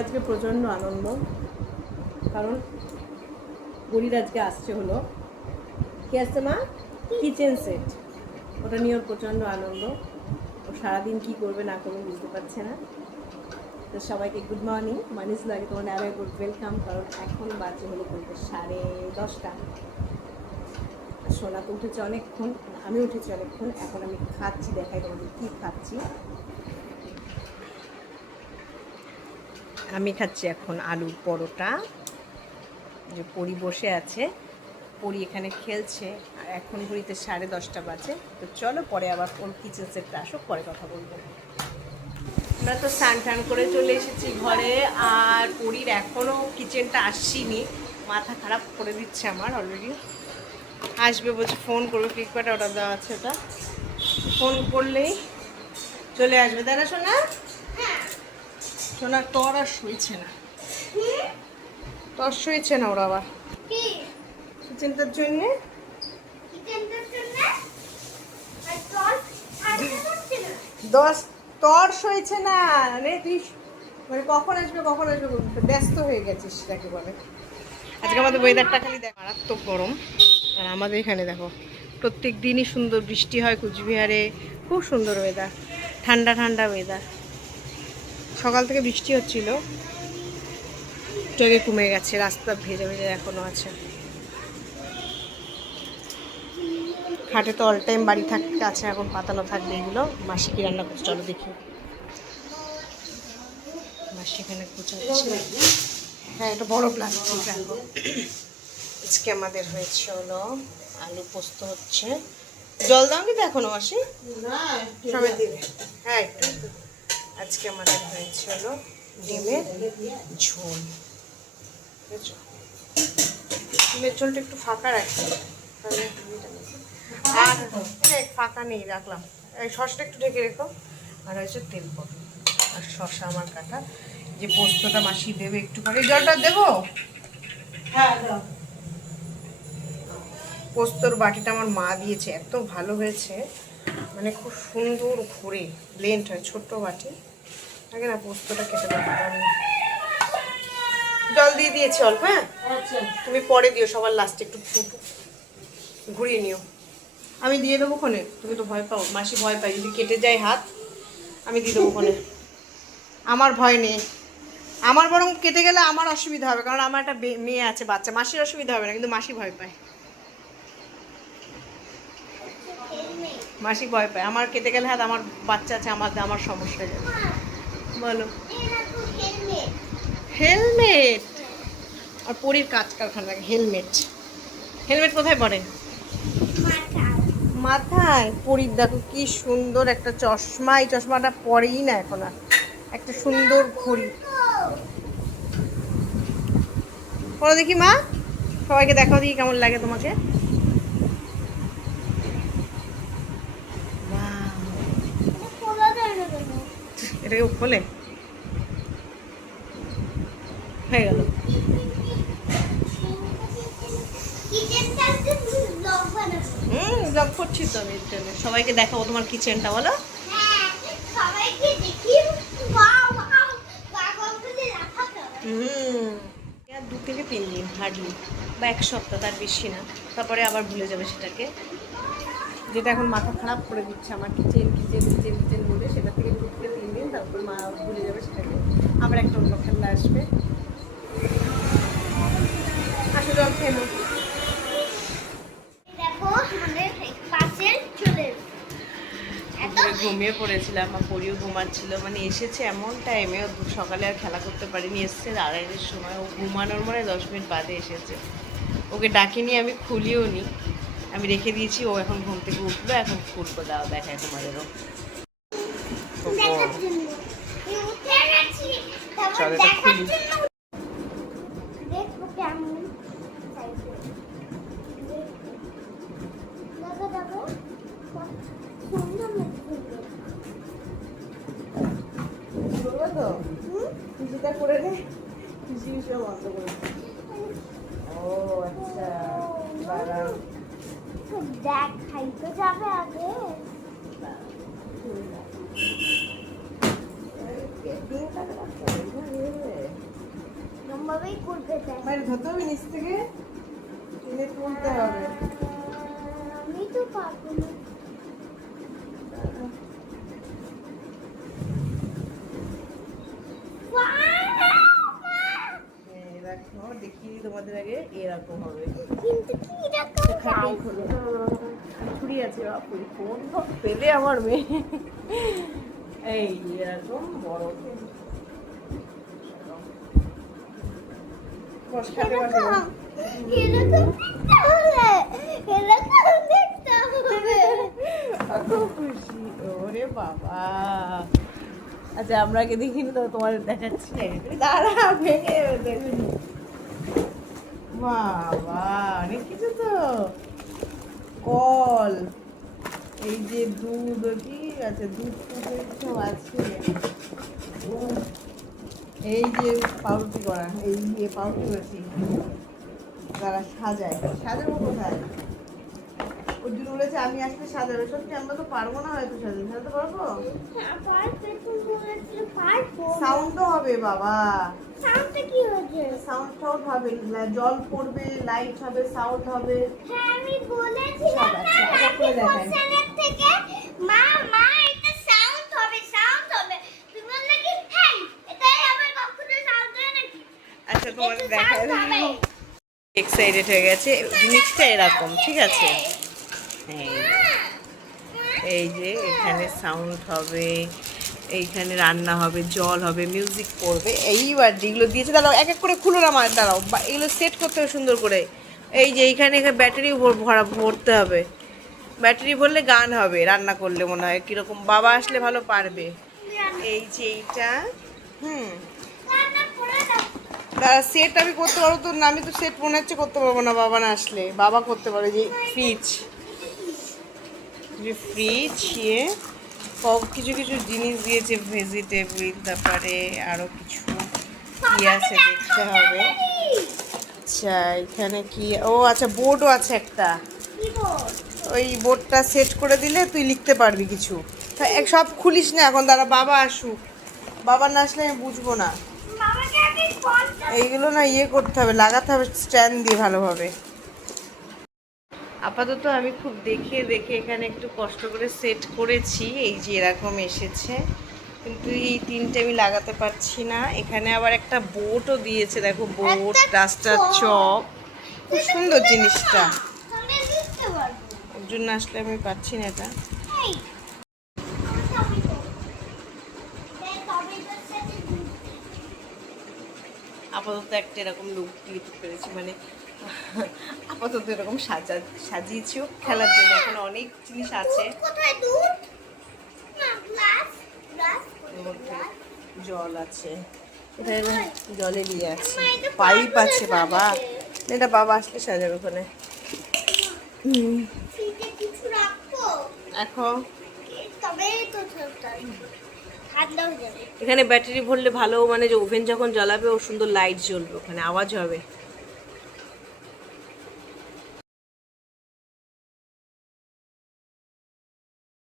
আজকে প্রচণ্ড আনন্দ, কারণ বুড়ির আজকে আসছে হলো কি আসছে মা, কিচেন সেট। ওটা নিয়ে ওর প্রচণ্ড আনন্দ। ও সারাদিন কী করবে না করবে বুঝতে পারছে না। তো সবাইকে গুড মর্নিং, মানিস লাগে তোমার আরও গুড ওয়েলকাম। কারণ এখন বাজে হলো বলতে 10:30। সোনা তো উঠেছে অনেকক্ষণ, আমি উঠেছি অনেকক্ষণ। এখন আমি খাচ্ছি, দেখাই তোমাদের কী খাচ্ছি। আমি খাচ্ছি এখন আলুর পরোটা। যে পরি বসে আছে, পরি এখানে খেলছে, আর এখন ঘড়িতে 10:30 বাজে। তো চলো পরে আবার ওর কিচেন সেটটা আসুক, পরে কথা বলবো। আমরা তো স্নান টান করে চলে এসেছি ঘরে, আর পরির এখনও কিচেনটা আসছিনি। মাথা খারাপ করে দিচ্ছে আমার অলরেডি। আসবে বলছে, ফোন করবে, ফ্লিপকার্টে অর্ডার দেওয়া আছে, ওটা ফোন করলেই চলে আসবে। তাই না সোনা? সোনার তোর আর শুয়েছে না, তোর শুয়েছে না ওরা আবার কিচেনটার জন্য। তোর শুয়েছে না রে, তুই মানে কখন আসবে ব্যস্ত হয়ে গেছিস তাকে বলে। আজকে আমাদের ওয়েদারটা খালি দেখো, মারাত্মক গরম। আর আমাদের এখানে দেখো প্রত্যেক দিনই সুন্দর বৃষ্টি হয় কুচবিহারে, খুব সুন্দর ওয়েদার, ঠান্ডা ঠান্ডা ওয়েদার। সকাল থেকে বৃষ্টি হচ্ছিল, ট্রেনে কমে গেছে, রাস্তা ভেজা ভেজা এখনো আছে। খাটে তো অল টাইম বাড়ি থাকতে আছে, এখন পাতানো থাকবে এগুলো। মাসি কি রান্না করছে চলো দেখি। মাসি এখানে কুচাচ্ছে। হ্যাঁ, এটা বড় প্লাস্টিক রাখবো। আজকে আমাদের হয়েছে হলো আলু পোস্ত হচ্ছে। জল দাও নি তো এখনো মাসি? সবাই দিবে, হ্যাঁ একটু। আজকে আমাদের হয়েছে হলো ডিমের ঝোল। ডিমের ঝোলটা একটু ফাঁকা রাখি, তাহলে আর ফাঁকা নেই, রাখলাম। এই শসটা একটু ঢেকে রেখো। আর হয়েছে তেল পটল আর শসা আমার কাটা। যে পোস্তটা মাসি দেবে একটু পরে, জলটা দেবো? হ্যাঁ দাও। পোস্তর বাটিটা আমার মা দিয়েছে, এত ভালো হয়েছে, মানে খুব সুন্দর ঘুরে ব্লেন্ড হয়। ছোট্ট বাটি, আগে না পোস্তটা খেতে পারতাম। জল দিয়ে দিয়েছি অল্প। হ্যাঁ তুমি পরে দিও, সবার লাস্টে একটু ফুটু ঘুরিয়ে নিও। আমি দিয়ে দেবো ক্ষণে, তুমি তো ভয় পাও। মাসি ভয় পাই যদি কেটে যায় হাত, আমি দিয়ে দেবো ক্ষণে। আমার ভয় নেই, আমার বরং কেটে গেলে আমার অসুবিধা হবে, কারণ আমার একটা মেয়ে আছে, বাচ্চা। মাসির অসুবিধা হবে না, কিন্তু মাসি ভয় পায়। মাসি ভয় পায় আমার কেটে গেলে হাত, আমার বাচ্চা আছে, আমার সমস্যা হয়ে যাবে। বলো। হেলমেট আর পরীর কাজ কারখানা লাগে। হেলমেট হেলমেট কোথায় পড়ে? মাথায়। পরীর দেখো কি সুন্দর একটা চশমা, এই চশমাটা পরেই না এখন আর। একটা সুন্দর ঘড়ি। বলো দেখি মা, সবাইকে দেখাও দেখি কেমন লাগে তোমাকে। এটাকে খোলে, হয়ে গেল। ব্লগ করছি তো আমি, সবাইকে দেখাবো তোমার কিচেনটা। বলো আর 2 থেকে 3 দিন হার্ডলি, বা 1 সপ্তাহ, তার বেশি না। তারপরে আবার ভুলে যাবে সেটাকে। যেটা এখন মাথা খারাপ করে দিচ্ছে আমার, কিচেন কিচেন কিচেন কিচেন বলে, সেটা থেকে 2 থেকে 3 দিন, তারপর মা ভুলে যাবে সেটাকে। আবার একটা অন্য খেলা আসবে। আসো জল খেয়ে নাও। ঘুমিয়ে পড়েছিলাম, আর পরিও ঘুমাচ্ছিল। মানে এসেছে এমন টাইমে, সকালে আর খেলা করতে পারিনি। এসছে 2:30-এর সময়, ও ঘুমানোর মানে 10 মিনিট বাদে এসেছে। ওকে ডাকিনি, আমি খুলিও নি, আমি রেখে দিয়েছি। ও এখন ঘুম থেকে উঠলো, এখন খুলবো। দাও দেখায় তোমাদেরও। চল এটা খুলি। কিছুটা করে নে, কিছু বন্ধ করে। ও আচ্ছা, দেখ খাইতে যাবে আগে। এভাবেই করবে দেখ। বাইরে ধরতে হবে নিচ থেকে, টেনে তুলতে হবে। আমি তো পারবো না। এই দেখো দেখিয়ে দিই তোমাদের আগে, এরকম হবে। কিন্তু কি রকম খাটেই খোলো। ছুরি আছে বাপুরি, কোন পেলে আমার মেয়ে। এই এরকম বড় বস, খাটে বসে বস। খুব খুশি, ওরে বাবা। আচ্ছা আমরা আগে দেখিনি তো, তোমাদের দেখাচ্ছি। দাঁড়া, ভেঙে দেখুন। বাবা অনেক কিছু তো। কল, এই যে দুধ, কি আছে, দুধ সব আছে। এই যে পাউরুটি করা, এই যে পাউরুটি করেছি, তারা সাজায়। সাজাবো কোথায়? অর্জুন বলেছে আমি আসলে সাজাবে। সত্যি আমরা তো পারবো না হয়তো সাজাতে। সাজাতে পারবো? সাউন্ডও হবে বাবা। কি হয়েছে? সাউন্ড হবে, জল পড়বে, লাইট হবে, সাউন্ড হবে। হ্যাঁ আমি বলেছিলাম সব না আছে, আগে করে দেখাই। কোশ্চেনের থেকে মা মা এটা সাউন্ড হবে সাউন্ড হবে। তুমি বললে কি হেই এটা আবার কখনো সাউন্ড হয় নাকি? আচ্ছা তোমাদের একটু দেখাই। sound হবে। এক্সাইটেড হয়ে গেছে। জিনিসটা এরকম, ঠিক আছে? এই যে এখানে সাউন্ড হবে, এইখানে রান্না হবে, জল হবে, মিউজিক পড়বে। এইবার যেগুলো দিয়েছে, দাঁড়াও এক এক করে খুলো না, আমার দাঁড়াও, এগুলো সেট করতে হবে সুন্দর করে। এই যে এইখানে ব্যাটারি ভরতে হবে। ব্যাটারি ভরলে গান হবে, রান্না করলে মনে হয় কিরকম। বাবা আসলে ভালো পারবে। এই যে এইটা, রান্না করে দাও। দাঁড়া, সেট আমি করতে পারবো তো না? আমি তো সেট মনে হচ্ছে করতে পারবো না, বাবা না আসলে। বাবা করতে পারে। যে ফ্রিজ, যে ফ্রিজ, ইয়ে সব কিছু কিছু জিনিস দিয়েছে, ভেজিটেবল, তারপরে আরো কিছু কি আছে দেখতে হবে। আচ্ছা এখানে কি, ও আচ্ছা বোর্ডও আছে একটা। কি বল? ওই বোর্ডটা সেট করে দিলে তুই লিখতে পারবি কিছু। সব খুলিস না এখন, দাঁড়া বাবা আসুক। বাবা না আসলে আমি বুঝবো না। মামাকে আমি ফোনটা এইগুলো না ইয়ে করতে হবে, লাগাতে হবে স্ট্যান্ড দিয়ে ভালোভাবে। আপাতত আমি খুব দেখে দেখে এখানে একটু কষ্ট করে সেট করেছি। এই যে এরকম এসেছে, কিন্তু এই তিনটে আমি লাগাতে পারছি না। এখানে আবার একটা বোটও দিয়েছে, দেখো বোট, ডাস্টার, চক। খুব সুন্দর জিনিসটা। সঙ্গে লিখতে পারবো। ওর জন্য আসলে আমি পাচ্ছি না এটা। এই আমি তো এই কম্পিউটার সাথে আপাতত একটা এরকম লুক দিতে পেরেছি, মানে আপাতত এরকম সাজিয়েছিও খেলার জন্য। এখন অনেক জিনিস আছে। কোথায় দুধ না গ্লাস গ্লাস এর মধ্যে জল আছে, এখানে জলে দিয়ে আছে, মা, এটা পাইপ পারবো না আছে। বাবা সাজাতে। এটা বাবা আসলে সাজাবে ওখানে। ফ্রিজে কিছু রাখবো এখন তবে তো ঠান্ডা হয়ে যাবে। এখানে ব্যাটারি ভরলে ভালো, মানে যে ওভেন যখন জ্বালাবে ও সুন্দর লাইট জ্বলবে, ওখানে আওয়াজ হবে।